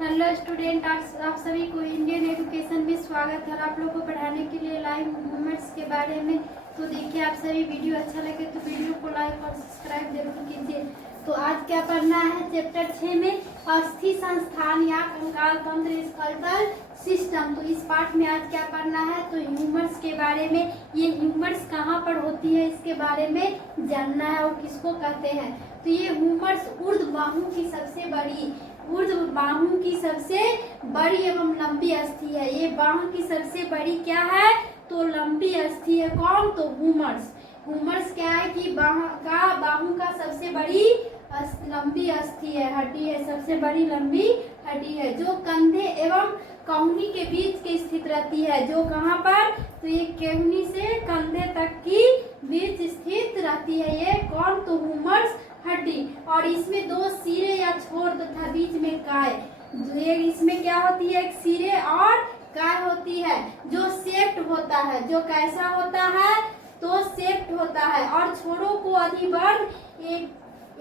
Hello student, आप सभी को इंडियन एजुकेशन में स्वागत है। आप लोगों को पढ़ाने के लिए लाइव मूवमेंट्स के बारे में। तो देखिए, आप सभी वीडियो अच्छा लगे तो वीडियो को लाइक और सब्सक्राइब जरूर कीजिए। तो आज क्या पढ़ना है? चैप्टर 6 में अस्थि संस्थान या कंकाल तंत्र स्केलेटल सिस्टम। तो इस पार्ट में आज क्या पढ़ना है? तो ह्यूमर्स के बारे में, ये ह्यूमर्स कहाँ पर होती है इसके बारे में जानना है और किसको कहते हैं। तो ये ह्यूमर्स ऊर्ध्व बाहु की सबसे बड़ी एवं लंबी अस्थि है। ये बाहु की सबसे बड़ी क्या है? तो लंबी अस्थि है। कौन? तो ह्यूमर्स क्या है कि बाहु का सबसे बड़ी लंबी अस्थि है, हड्डी है, सबसे बड़ी लंबी हड्डी है, जो कंधे एवं कहुनी के बीच की स्थित रहती है। जो कहाँ पर? तो ये केहनी से कंधे तक की बीच स्थित रहती है। ये कौन? तो ह्यूमर्स हड्डी। और इसमें दो सिरे या छोर तथा बीच में काय। ये इसमें क्या होती है? एक सिरे और काय होती है, जो शेप्ड होता है। जो कैसा होता है? तो शेप्ड होता है। और छोरों को अधिवर्ग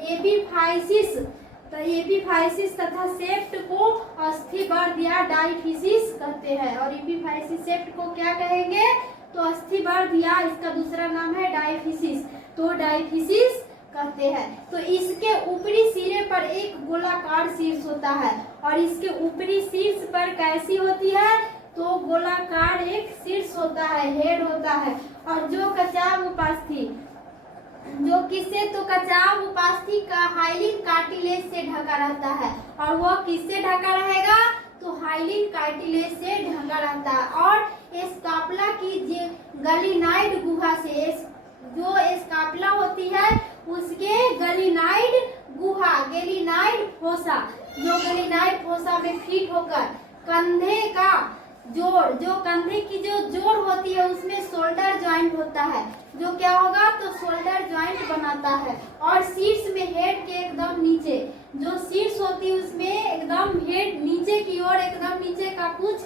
एपीफाइसिस तथा सेप्ट को अस्थिवर्ग या डाइफिसिस कहते हैं। और एपीफाइसिस सेप्ट को क्या कहेंगे? तो अस्थिवर्ग, या इसका दूसरा नाम है डाइफिसिस। तो डाइफिसिस कहते हैं। तो इसके ऊपरी सिरे पर एक गोलाकार शीर्ष होता है। और इसके ऊपरी शीर्ष पर कैसी होती है? तो गोलाकार एक शीर्ष होता है, हेड होता है। और जो कचाव उपास्थि, जो किससे? तो कचाव उपास्थि का हाइलिन कार्टिलेज से ढका रहता है। और वह किससे ढका रहेगा? तो हाइलिन कार्टिलेज से ढका रहता है। और स्कापुला की गलिनाइड गुहा से, जो स्कापुला होती है उसके गलिनाइड गुहा, गैलिनाइड फोसा, जो गैलिनाइड फोसा में फिट होकर कंधे का जोड़, जो कंधे की जो जोड़ होती है उसमें शोल्डर जॉइंट होता है। जो क्या होगा? तो शोल्डर जॉइंट बनाता है। और शीर्ष में हेड के एकदम नीचे, जो शीर्ष होती है उसमें एकदम हेड नीचे की ओर, एकदम नीचे का कुछ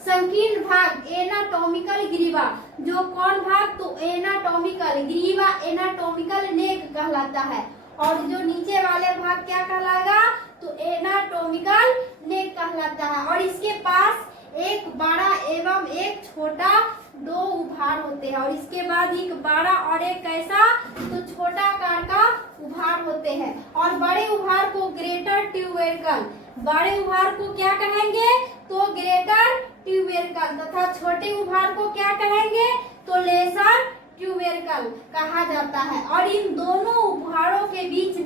संकीर्ण भाग एनाटॉमिकल ग्रीवा। जो कौन भाग? तो एनाटॉमिकल ग्रीवा, एनाटॉमिकल नेक कहलाता है। और जो नीचे वाले भाग क्या कहलाएगा? तो एनाटॉमिकल नेक कहलाता है। और इसके पास एक बड़ा एवं एक छोटा दो उभार होते हैं। और इसके बाद एक बड़ा और एक कैसा? तो छोटा आकार का उभार होते हैं। और बड़े उभार को ग्रेटर ट्यूबेरकल, बड़े उभार को क्या कहेंगे? तो ग्रेटर ट्यूबेरकल। तथा छोटे उभार को क्या कहेंगे? तो लेसर ट्यूबेरकल कहा जाता है। और इन दोनों उभारों के बीच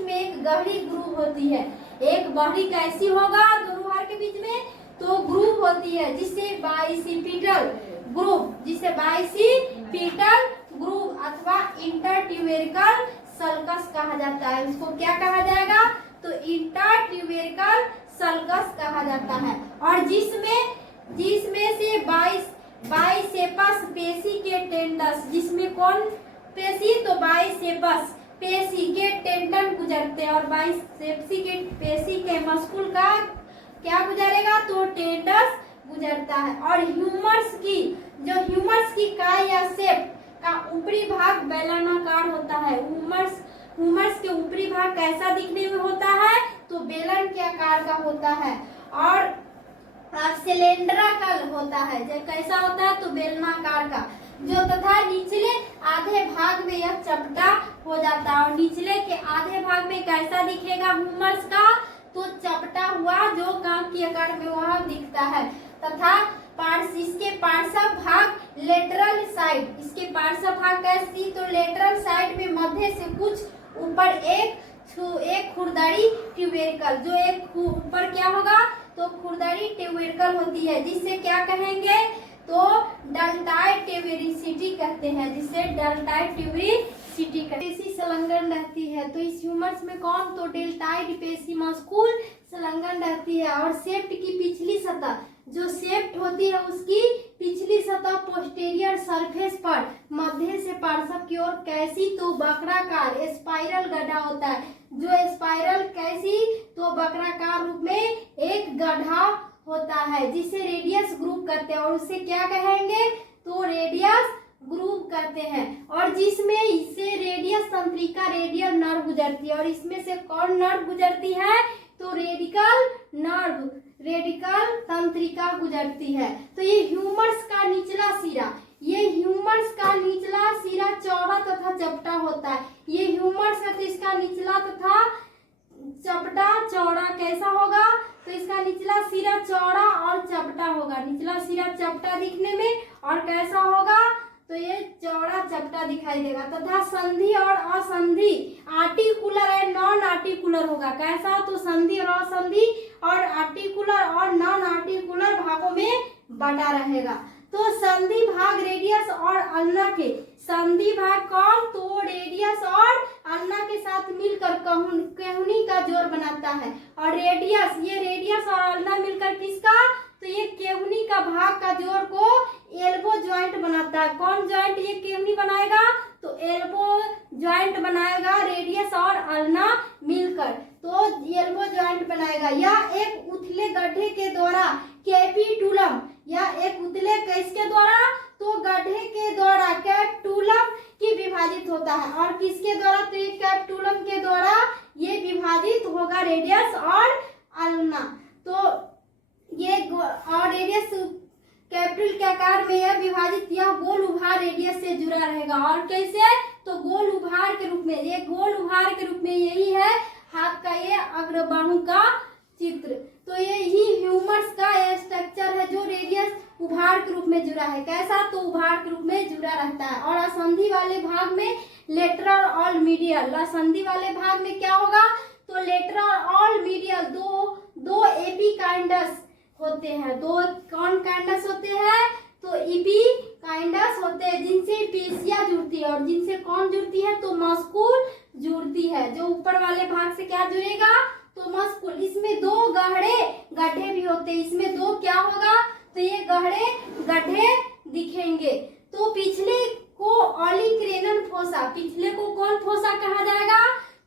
में एक गहरी ग्रूव होती है। एक बहरी कैसी होगा? दोनों उभार के बीच में तो ग्रूव होती है, जिसे बाइसिपिटल ग्रूव अथवा इंटरट्यूबेरिकल सल्कस कहा जाता है। इसको क्या कहा जाएगा? तो इंटरट्यूबेरिकल सल्कस कहा जाता है। और जिसमें से बाइसेपस पेशी के टेंडस, जिसमें कौन पेशी? तो बाइसेपस पेशी के टेंडन गुजरते हैं। और बाइसेप्सी के पेशी के मस्कुल का क्या गुजरेगा? तो टेंडस गुजरता है। और ह्यूमर्स की काय या सेप्ट का ऊपरी भाग बेलनाकार होता है। ह्यूमर्स के ऊपरी भाग कैसा दिखने में होता है? तो बेलन के आकार का होता है। और सिलेंड्रिकल होता है। जब कैसा होता है? तो बेलनाकार का। जो तथा निचले आधे भाग में यह चपटा हो जाता है। और निचले के आधे भाग में कैसा दिखेगा ह्यूमर्स का? तो चपटा हुआ, जो काम की आकार में वह दिखता है। तथा इसके पार्श्व भाग लेटरल साइड, इसके पार्श्व भाग कैसी? तो लेटरल साइड में मध्य से कुछ ऊपर एक खुरदरी ट्यूबेरकल, जो एक ऊपर क्या होगा? तो खुरदरी ट्यूबेरकल होती है, जिससे क्या कहेंगे? तो डेल्टाइड ट्यूबेरिसिटी कहते हैं, जिसे डेल्टाइड ट्यूबेरिसिटी पेशी संलग्न रहती है। तो इस ह्यूमर्स में कौन? तो डेल्टाइड पेशी मस्कुल संलग्न रहती है। और सेप्ट की पिछली सतह, जो सेप्ट होती है उसकी पिछली सतह पोस्टीरियर सरफेस पर मध्य से पार्श्व की ओर कैसी? तो वक्राकार स्पाइरल गड्ढा होता है। जो स्पाइरल कैसी? तो वक्राकार रूप में एक गड्ढा होता है, जिसे रेडियस ग्रुप कहते हैं। और उसे क्या कहेंगे? तो रेडियस ग्रुप कहते हैं। और जिसमें इससे रेडियस तंत्रिका रेडियल नर्व गुजरती है। और इसमें से कौन नर्व गुजरती है? तो नर्व रेडिकल तंत्रिका गुजरती है। तो ये ह्यूमरस का निचला सिरा, ये ह्यूमरस का निचला सिरा चौड़ा तथा चपटा होता है। ये ह्यूमरस है तो इसका निचला तथा चपटा चौड़ा कैसा होगा, तो इसका निचला सिरा चौड़ा और चपटा होगा। निचला सिरा चपटा दिखने में और कैसा होगा, तो ये चौड़ा चपटा दिखाई देगा। तथा संधि और असंधि आर्टिकुलर एंड नॉन आर्टिकुलर होगा। कैसा, तो संधि और असंधि और आर्टिकुलर और नॉन आर्टिकुलर भागों में बटा रहेगा। तो संधि भाग रेडियस और अल्ना के, संधि भाग कौन, तो रेडियस और अल्ना के साथ मिलकर केहुनी का जोड़ बनाता है। और रेडियस, ये रेडियस और अल्ना मिलकर किसका, तो ये केहुनी का भाग का जोड़ को एल्बो ज्वाइंट बनाता है। कौन ज्वाइंट ये केहुनी बनाएगा, तो एल्बो ज्वाइंट बनाएगा रेडियस और अल्ना मिलकर, तो एल्बो ज्वाइंट बनाएगा। या एक उथले गड्ढे के द्वारा कैपिटुलम, या एक उतले किसके द्वारा, तो गड्ढे के द्वारा कैपिटुलम की विभाजित होता है। और किसके द्वारा, तो ये कैपिटुलम के द्वारा ये विभाजित होगा रेडियस और अल्ना। तो ये और रेडियस कैपिटल के आकार में यह विभाजित, यह गोल उभार रेडियस से जुड़ा रहेगा। और कैसे, तो गोल उभार के रूप में, ये गोल उभार के रूप में यही है हाथ का ये अग्रबाहु का चित्र। तो ये ही ह्यूमरस का स्ट्रक्चर है जो रेडियस उभार के रूप में जुड़ा है। कैसा, तो उभार के रूप में जुड़ा रहता है। और असंधि वाले भाग में लेटरल और मीडियल, असंधि वाले भाग में क्या होगा, तो लेटरल और मीडियल दो एपिकाइंडस होते हैं। दो कौन काइंडस होते हैं, तो एपिकाइंडस होते हैं जिनसे पेशियां जुड़ती है। और जिनसे कौन जुड़ती है, तो मस्कुल जुड़ती है। जो ऊपर वाले भाग से क्या जुड़ेगा, तो मस्कुल। इसमें दो गहरे गड्ढे भी होते हैं। इसमें दो क्या होगा, तो ये गहरे गड्ढे दिखेंगे। तो पिछले को ओलिक्रेनल फोसा, पिछले को कौन फोसा कहा जाएगा,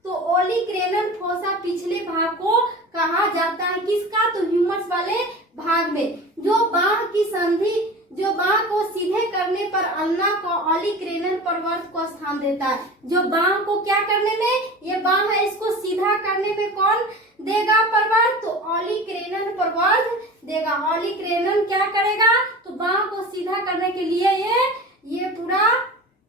तो ओलिक्रेनल फोसा पिछले भाग को कहा जाता है। किसका, तो ह्यूमरस वाले भाग में। जो बाह की संधि, जो बाह को सीधे करने पर अल्ना को ओलिक्रेनल प्रवर्त को स्थान देता है। जो बाह को क्या करने में, ये बाह है, इसको सीधा करने में कौन देगा प्रवर्त, तो ओलिक्रेनल प्रवर्त देगा। ओलिक्रेनल क्या करेगा, तो बाह को सीधा करने के लिए ये पूरा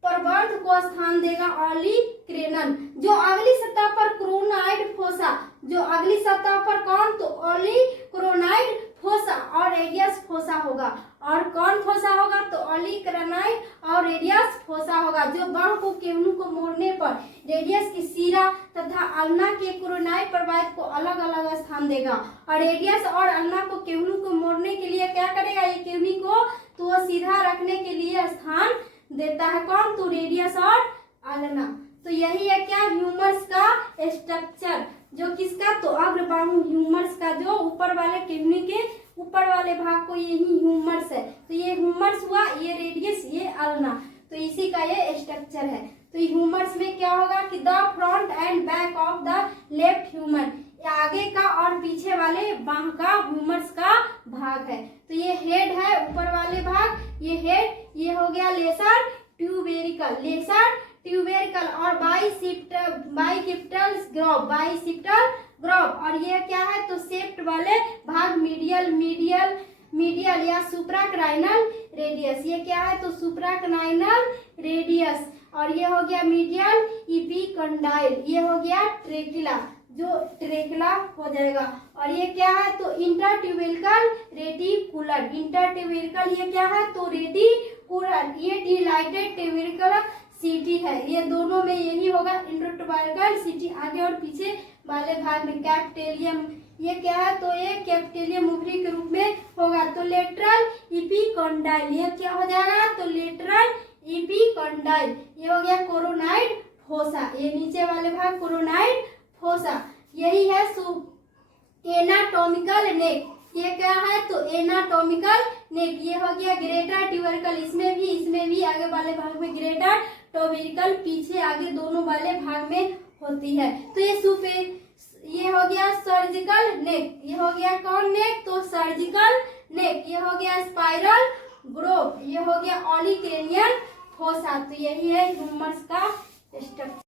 प्रवर्त को स्थान देगा ओलिक्रेनल। जो अगली सतह पर क्रोनाइड फोसा, जो अगली सतह पर कौन, तो ओलिक्रोनाइड फोसा और रेडियस फोसा होगा। और कौन फोसा होगा, तो ओलिक्रोनाइड और रेडियस फोसा होगा। जो बाह को केहुनी को मोड़ने पर रेडियस की सिरा तथा अल्ना के क्रोनाइड प्रवाहित को अलग अलग स्थान देगा। और रेडियस और अल्ना को केहुनी को मोड़ने के लिए क्या करेगा, ये केहुनी को तो सीधा रखने के लिए स्थान देता है। कौन, तो रेडियस और अल्ना। तो यही है क्या, ह्यूमरस का स्ट्रक्चर। जो किसका, तो अग्रबाहु ह्यूमरस का, जो ऊपर वाले केहुनी के ऊपर वाले भाग को यही ह्यूमरस है। तो ये ह्यूमरस हुआ, ये रेडियस, ये अल्ना। तो इसी का ये स्ट्रक्चर है। तो ह्यूमरस में क्या होगा कि the front end back of the left humour, आगे का और पीछे वाले बाह का ह्यूमरस का भाग है। तो ये हेड है ऊपर वाले भाग, ये हेड, ये हो गया लेसर ट्यूबेरिकल, लेसर ट्यूबेरिकल। और बाइसेप्टल ग्रोव, और ये क्या है, तो सेप्ट वाले भाग मीडियल या सुप्राक्राइनल रेडियस। ये क्या है, तो सुप्राक्राइनल रेडियस। और ये हो गया मीडियल एपिकंडाइल, ये हो गया ट्रेकिला, जो ट्रेकिला हो जाएगा। और ये क्या है, तो इंटरट्यूबेरिकल रेटिकुलर, इंटरट्यूबेरिकल ये क्या है, तो रेटिकुलर। ये डिलाइटेड ट्यूबेरिकल सीटी है। ये दोनों में यही होगा, इंटरट्यूबेरिकल सीटी आगे और पीछे वाले भाग में। कैपिटेलियम, ये क्या है, तो ये कैपिटेलियम ओवरी के रूप में होगा। तो लेटरल एपिकंडाइल, ये क्या हो जाएगा, तो लेटरल एपिकंडाइल। ये हो गया कोरोनाइड फोसा, ये नीचे वाले भाग कोरोनाइड फोसा। यही है एनाटॉमिकल नेक, ये क्या है, तो एनाटॉमिकल नेक। ये हो गया ग्रेटर ट्यूबेरिकल, इसमें भी आगे वाले भाग में ग्रेटर ट्यूबेरिकल, पीछे आगे दोनों वाले भाग में होती है। तो ये हो गया सर्जिकल नेक, ये हो गया कौन नेक, तो सर्जिकल नेक। ये हो गया स्पाइरल ग्रोव, ये हो गया ओलिक्रेनियल फोसा। तो यही है ह्यूमरस का स्ट्रक्चर।